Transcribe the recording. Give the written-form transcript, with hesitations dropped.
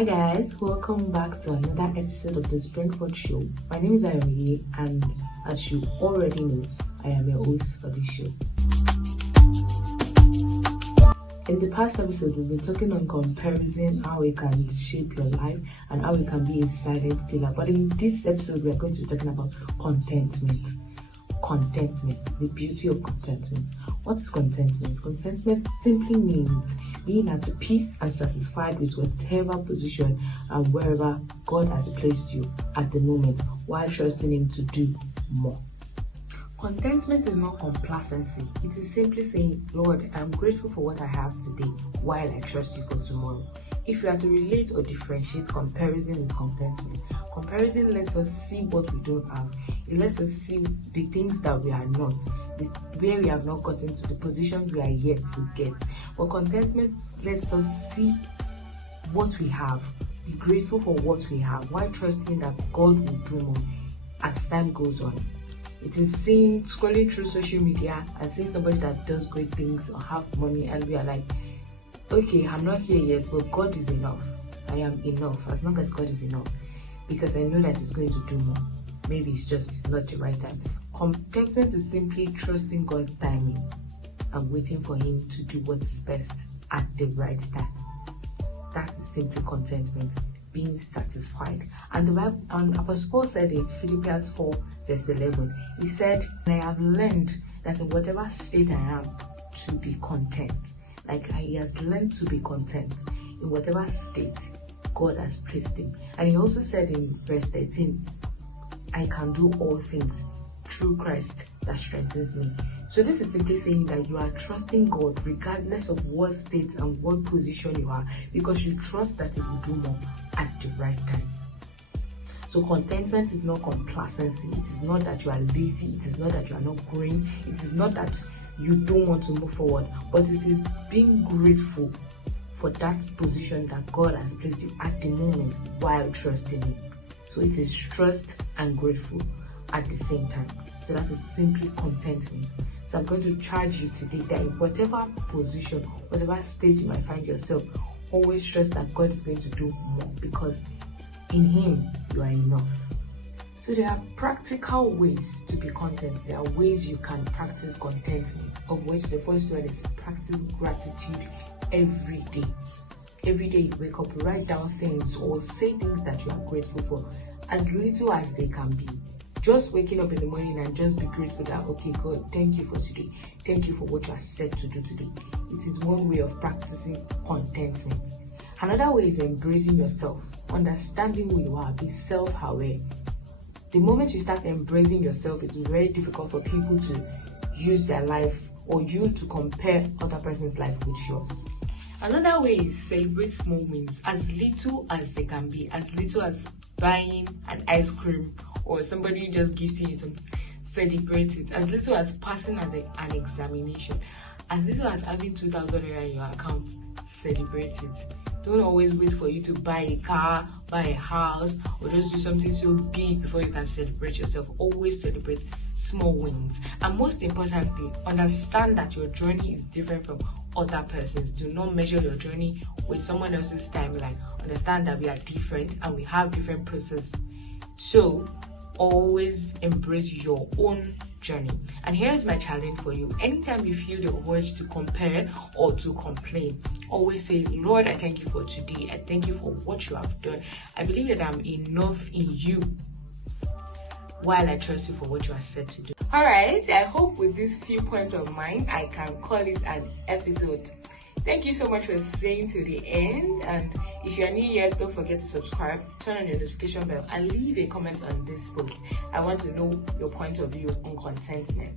Hi guys, welcome back to another episode of the Springford Show. My name is Ayomile, and as you already know, I am your host for this show. In the past episode, we've been talking on comparison, how it can shape your life and how it can be a silent killer. But in this episode, we are going to be talking about contentment. Contentment, the beauty of contentment. What is contentment? Contentment simply means being at peace and satisfied with whatever position and wherever God has placed you at the moment, while trusting Him to do more. Contentment is not complacency. It is simply saying, Lord, I'm grateful for what I have today while I trust you for tomorrow. If you are to relate or differentiate comparison with contentment, comparison lets us see what we don't have. It lets us see the things that we are not, where we have not gotten to, the positions we are yet to get. But contentment lets us see what we have, be grateful for what we have, while trusting that God will do more as time goes on. It is seeing, scrolling through social media and seeing somebody that does great things or have money, and we are like, okay, I'm not here yet, but God is enough. I am enough as long as God is enough, because I know that He's going to do more. Maybe it's just not the right time. Contentment is simply trusting God's timing and waiting for Him to do what is best at the right time. That is simply contentment, being satisfied. And the Bible, and Apostle Paul said in Philippians 4 verse 11, he said, I have learned that in whatever state I am, to be content. Like he has learned to be content in whatever state God has placed him. And he also said in verse 13, I can do all things through Christ that strengthens me. So this is simply saying that you are trusting God regardless of what state and what position you are, because you trust that He will do more at the right time. So contentment is not complacency. It is not that you are lazy. It is not that you are not growing. It is not that you don't want to move forward, but it is being grateful for that position that God has placed you at the moment while trusting Him. So it is trust and grateful at the same time. So that is simply contentment. So I'm going to charge you today that in whatever position, whatever stage you might find yourself, always trust that God is going to do more, because in Him you are enough. So there are practical ways to be content. There are ways you can practice contentment, of which the first one is practice gratitude every day. Every day you wake up, write down things or say things that you are grateful for, as little as they can be. Just waking up in the morning and just be grateful that, okay, God, thank you for today. Thank you for what you are set to do today. It is one way of practicing contentment. Another way is embracing yourself, understanding who you are, be self-aware. The moment you start embracing yourself, it is very difficult for people to use their life or you to compare other person's life with yours. Another way is celebrate small wins, as little as they can be, as little as buying an ice cream or somebody just gifting you something. Celebrate it. As little as passing an examination, as little as having 2,000 naira in your account, celebrate it. Don't always wait for you to buy a car, buy a house, or just do something so big before you can celebrate yourself. Always celebrate small wins. And most importantly, understand that your journey is different from other persons. Do not measure your journey with someone else's timeline. Understand that we are different and we have different processes. So always embrace your own journey. And here is my challenge for you. Anytime you feel the urge to compare or to complain, always say, Lord, I thank you for today. I thank you for what you have done. I believe that I'm enough in you, while I trust you for what you are set to do. Alright, I hope with these few points of mine, I can call it an episode. Thank you so much for staying to the end, and if you are new here, don't forget to subscribe, turn on your notification bell, and leave a comment on this post. I want to know your point of view on contentment.